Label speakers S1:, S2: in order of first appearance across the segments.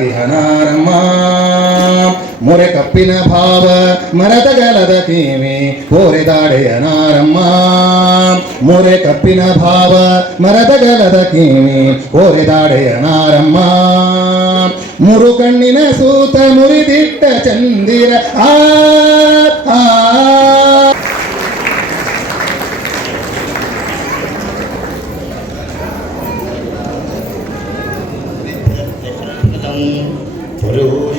S1: ನಿಮ್ಮೊಳಗೆ ಹಣಾರಮ್ಮ ಮೊರೆ ಕಪ್ಪಿನ ಭಾವ ಮರತಗಲದ ಕಿವಿ ಹೋರೆದಾಡೆಯ ನಾರಮ್ಮ ಮೊರೆ ಕಪ್ಪಿನ ಭಾವ ಮರತಗಲದ ಕಿವಿ ಹೋರೆದಾಡೆಯ ನಾರಮ್ಮ ಮುರು ಕಣ್ಣಿನ ಸೂತ ಮುರಿದಿಟ್ಟ ಚಂದಿರ ಆ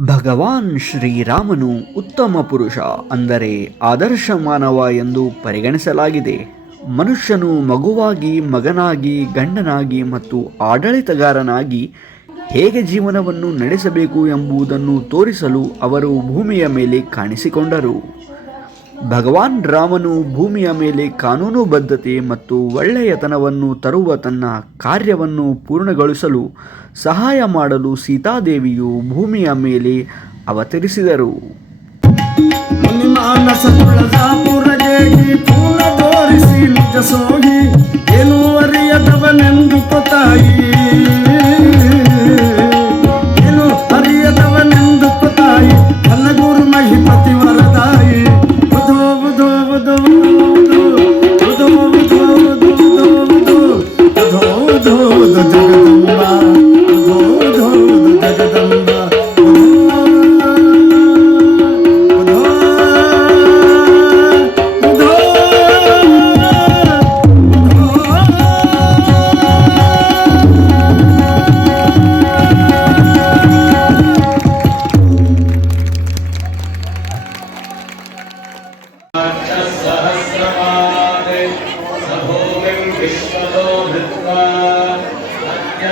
S2: ಭಗವಾನ್ ಶ್ರೀರಾಮನು ಉತ್ತಮ ಪುರುಷ ಅಂದರೆ ಆದರ್ಶ ಮಾನವ ಎಂದು ಪರಿಗಣಿಸಲಾಗಿದೆ. ಮನುಷ್ಯನು ಮಗುವಾಗಿ, ಮಗನಾಗಿ, ಗಂಡನಾಗಿ ಮತ್ತು ಆಡಳಿತಗಾರನಾಗಿ ಹೇಗೆ ಜೀವನವನ್ನು ನಡೆಸಬೇಕು ಎಂಬುದನ್ನು ತೋರಿಸಲು ಅವರು ಭೂಮಿಯ ಮೇಲೆ ಕಾಣಿಸಿಕೊಂಡರು. ಭಗವಾನ್ ರಾಮನು ಭೂಮಿಯ ಮೇಲೆ ಕಾನೂನುಬದ್ಧತೆ ಮತ್ತು ಒಳ್ಳೆಯತನವನ್ನು ತರುವ ತನ್ನ ಕಾರ್ಯವನ್ನು ಪೂರ್ಣಗೊಳಿಸಲು ಸಹಾಯ ಮಾಡಲು ಸೀತಾದೇವಿಯು ಭೂಮಿಯ ಮೇಲೆ ಅವತರಿಸಿದರು.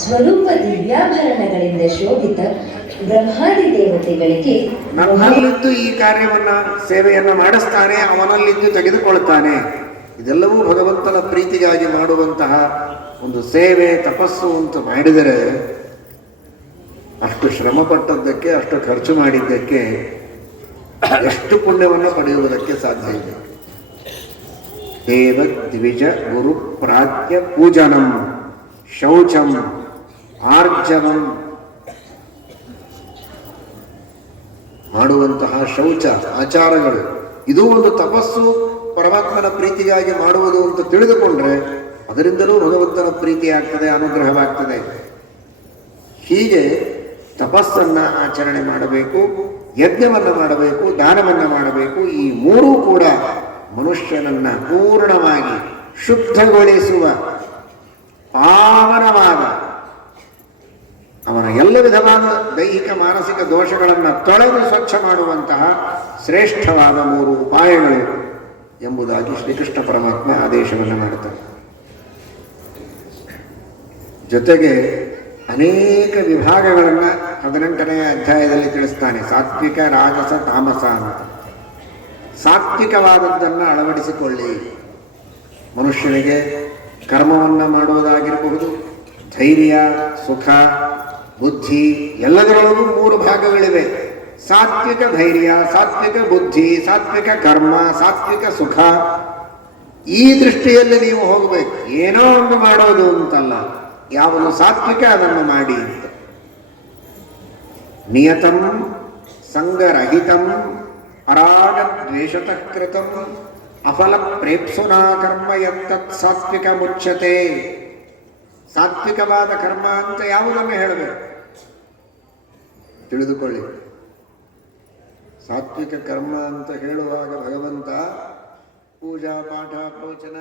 S3: ಸ್ವರೂಪ ದಿವ್ಯಾಭರಣಗಳಿಂದ ಶೋಭಿತ ಬ್ರಹ್ಮಾದಿ ದೇವತೆಗಳಿಗೆ
S4: ನಮ್ಮಲ್ಲಿದ್ದು ಈ ಕಾರ್ಯವನ್ನ, ಸೇವೆಯನ್ನ ಮಾಡಿಸ್ತಾನೆ, ಅವನಲ್ಲಿದ್ದು ತೆಗೆದುಕೊಳ್ತಾನೆ ಇದೆಲ್ಲವೂ ಭಗವಂತನ ಪ್ರೀತಿಗಾಗಿ ಮಾಡುವಂತಹ ಒಂದು ಸೇವೆ, ತಪಸ್ಸು ಅಂತ ಮಾಡಿದರೆ ಅಷ್ಟು ಶ್ರಮ ಪಟ್ಟದ್ದಕ್ಕೆ ಅಷ್ಟು ಖರ್ಚು ಮಾಡಿದ್ದಕ್ಕೆ, ಎಷ್ಟು ಪುಣ್ಯವನ್ನು ಪಡೆಯುವುದಕ್ಕೆ ಸಾಧ್ಯ ಇದೆ. ದೇವ ದ್ವಿಜ ಗುರು ಪ್ರಾತ್ಯ ಪೂಜನಂ ಶೌಚಂ ಆರ್ಜವಂ ಮಾಡುವಂತಹ ಶೌಚ, ಆಚಾರಗಳು. ಇದು ಒಂದು ತಪಸ್ಸು ಪರಮಾತ್ಮನ ಪ್ರೀತಿಗಾಗಿ ಮಾಡುವುದು ಅಂತ ತಿಳಿದುಕೊಂಡ್ರೆ ಅದರಿಂದಲೂ ಭಗವಂತನ ಪ್ರೀತಿ ಆಗ್ತದೆ, ಅನುಗ್ರಹವಾಗ್ತದೆ. ಹೀಗೆ ತಪಸ್ಸನ್ನ ಆಚರಣೆ ಮಾಡಬೇಕು, ಯಜ್ಞವನ್ನ ಮಾಡಬೇಕು, ದಾನವನ್ನ ಮಾಡಬೇಕು, ಈ ಮೂರೂ ಕೂಡ ಮನುಷ್ಯನನ್ನ ಪೂರ್ಣವಾಗಿ ಶುದ್ಧಗೊಳಿಸುವ ಪಾವನವಾದ ವಿಧವಾದ ದೈಹಿಕ ಮಾನಸಿಕ ದೋಷಗಳನ್ನು ತೊಳೆದು ಸ್ವಚ್ಛ ಮಾಡುವಂತಹ ಶ್ರೇಷ್ಠವಾದ ಮೂರು ಉಪಾಯಗಳು ಎಂಬುದಾಗಿ ಶ್ರೀಕೃಷ್ಣ ಪರಮಾತ್ಮ ಆದೇಶವನ್ನು ಮಾಡುತ್ತಾನೆ ಜೊತೆಗೆ ಅನೇಕ ವಿಭಾಗಗಳನ್ನು ಹದಿನೆಂಟನೆಯ ಅಧ್ಯಾಯದಲ್ಲಿ ತಿಳಿಸ್ತಾನೆ, ಸಾತ್ವಿಕ, ರಾಜಸ, ತಾಮಸ ಅಂತ. ಸಾತ್ವಿಕವಾದದ್ದನ್ನು ಅಳವಡಿಸಿಕೊಳ್ಳಿ. ಮನುಷ್ಯನಿಗೆ ಕರ್ಮವನ್ನು ಮಾಡುವುದಾಗಿರಬಹುದು, ಧೈರ್ಯ, ಸುಖ ಬುದ್ಧಿ ಎಲ್ಲದರೊಳಗೂ ಮೂರು ಭಾಗಗಳಿವೆ. ಸಾತ್ವಿಕ ಧೈರ್ಯ, ಸಾತ್ವಿಕ ಬುದ್ಧಿ, ಸಾತ್ವಿಕ ಕರ್ಮ, ಸಾತ್ವಿಕ ಸುಖ. ಈ ದೃಷ್ಟಿಯಲ್ಲಿ ನೀವು ಹೋಗಬೇಕು. ಏನೋ ಒಂದು ಮಾಡೋದು ಅಂತಲ್ಲ. ಯಾವನು ಸಾತ್ವಿಕ ಅದನ್ನು ಮಾಡಿ ಅಂತ. ನಿಯತಂ ಸಂಗರಹಿತಂ ಅರಾಗ ದ್ವೇಷತಃ ಕೃತಂ ಅಫಲ ಪ್ರೇಪ್ಸುನಾ ಕರ್ಮ ಯತ್ತತ್ ಸಾತ್ವಿಕ ಮುಚ್ಚತೆ ಸಾತ್ವಿಕವಾದ ಕರ್ಮ ಅಂತ ಯಾವುದನ್ನು ಹೇಳಬೇಕು? ತಿಳಿದುಕೊಳ್ಳಿ. ಸಾತ್ವಿಕ ಕರ್ಮ ಅಂತ ಹೇಳುವಾಗ ಭಗವಂತ ಪೂಜಾ, ಪಾಠ, ಪ್ರವಚನ,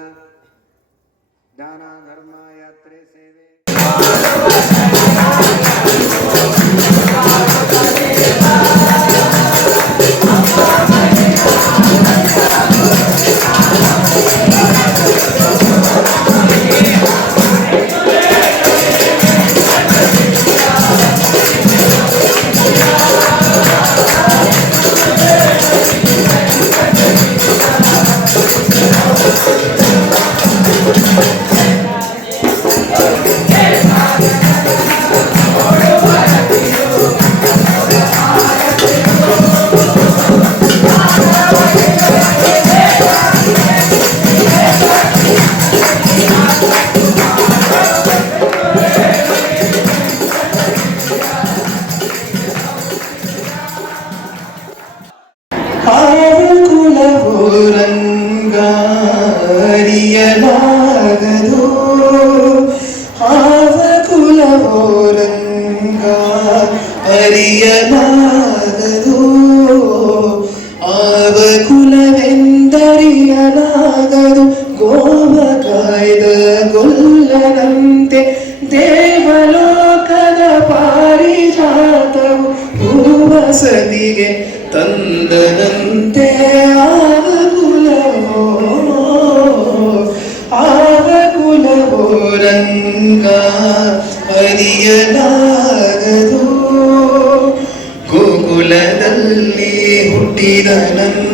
S4: ದಾನ, ಧರ್ಮ, ಯಾತ್ರೆ, ಸೇವೆ.
S5: ಕುಲವೋರಂಗಾರಿಯಲಾಗದು ಗೋವ ಕಾಯ್ದ ಗೊಲ್ಲನಂತೆ ದೇವಲೋಕದ ಪಾರಿಜಾತವು ಪೂರ್ವಸದಿಗೆ ತಂದದಂತೆ ಆವ ಕುಲವೋ ಆವ ಕುಲವೋ ರಂಗ ಅರಿಯಲಾಗದು ಗೋಕುಲದಲ್ಲಿ ಹುಟ್ಟಿದನಂತೆ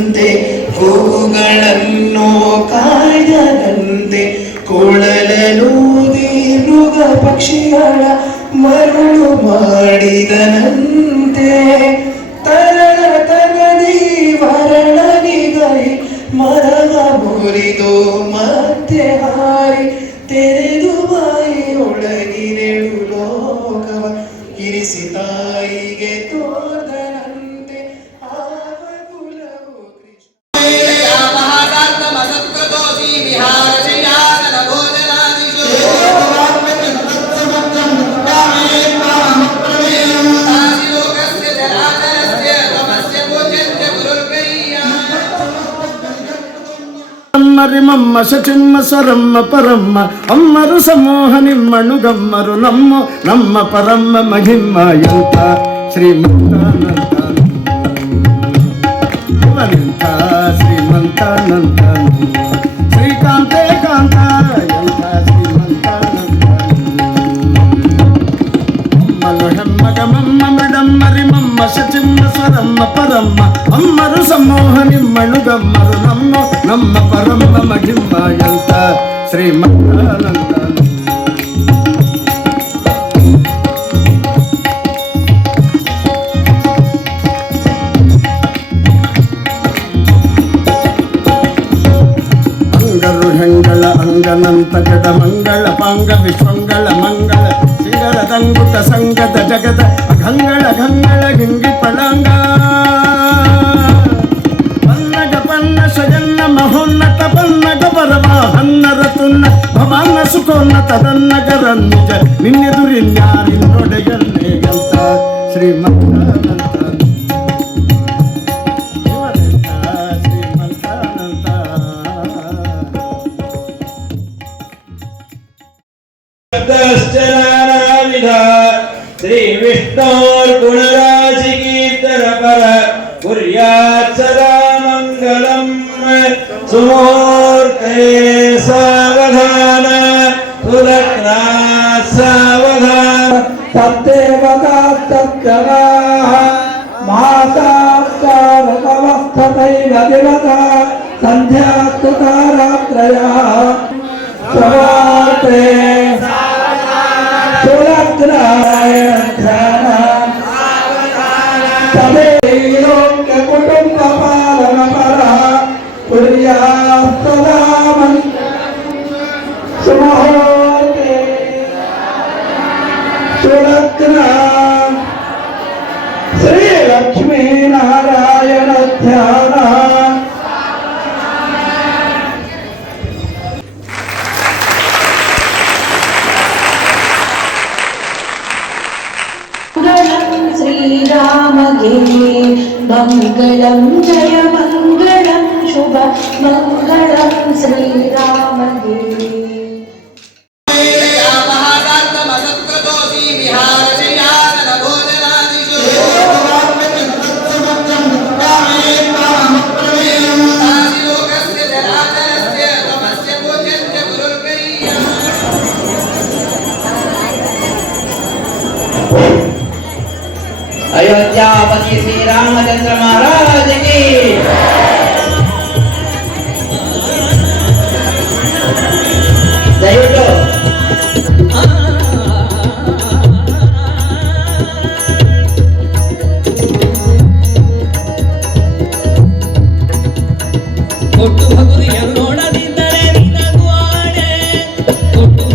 S5: ಗೋಗಳನ್ನು ಕಾಯದಂತೆ ಕೊಳಲನೂದಿ ಮೃಗ ಪಕ್ಷಿಗಳ ಮರಳು ಮಾಡಿದನಂತೆ. ತರಳ ತನದಿ ವರಳನಿಗೈ ಮರಗ ಮುರಿದು ಮತ್ತೆ ಹಾರಿ, ತೆರೆದು ಬಾಯಿ ಒಳಗಿನೆಳು ಲೋಕವ ಇರಿಸಿ
S6: మరిమమ్మ శచిమ్మ సరమ్మ పరమ్మ. అమ్మరు సమూహ నిమ్మణుగమ్మరు నమ్మ నమ్మ పరమ్మ మహిమ్మ ఎంత? శ్రీమంతానంత శ్రీమంతానంత శ్రీకాంతే కాంత శ్రీమంతానంత అమ్మలు హెమ్మగమమ్మ మృడమ్మ శచిమ్మ సరమ్మ పరమ్మ అమ్మరు సమూహ నిమ్మను గమ్మరు నమ్మ నమ్మ పరమ్మ మహిమ్మ ఎంత ಭವಾನ ಸುಖೋನ್ನತ ತನ್ನಗರ ನಿಜ ನಿನ್ನೆದುರಿನ್ಯಾರಿನ್ನೊಡೆಯಲ್ಲೇ ಗಂತ ಶ್ರೀಮಂತಾನಂತ ಶಿವನೆಂತ ಶ್ರೀಮಂತಾನಂತ
S7: श्री विष्णोर्गुणराशि कीर्तन पर कुर्यात् सदा मङ्गलम् सुमूर्ते सावधान
S5: तत्देव तत्तराः माता
S7: सर्ववस्थतैव दिवता सन्ध्यास्तुता रात्रयः प्रभाते सुलग्नाय ध्यानं तदेव देवी
S3: मङ्गलं जय मङ्गलं शुभ मङ्गलं श्रीरामदेवी
S8: प्रजापति श्री रामचंद्र महाराज की दयटो
S9: ಕೊಟ್ಟು ಹಗುರಿಯ ನೋಡದಿದ್ದರೆ ನಿನಗೂ ಆಣೆ ಕೊಟ್ಟು